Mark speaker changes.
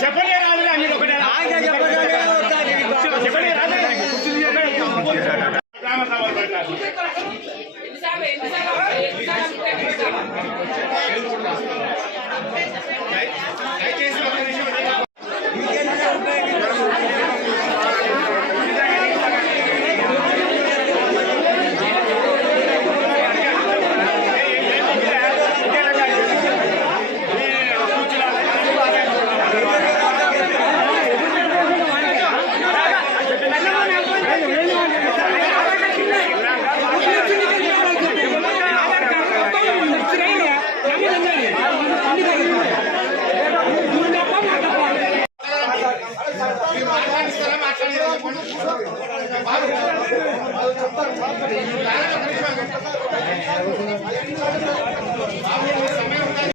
Speaker 1: చెప్పలే రాదు మీరు ఒకటే చెప్పలే రాదు
Speaker 2: గ్రామ సభ మాట్లాడిస్తారా మాట్లాడారు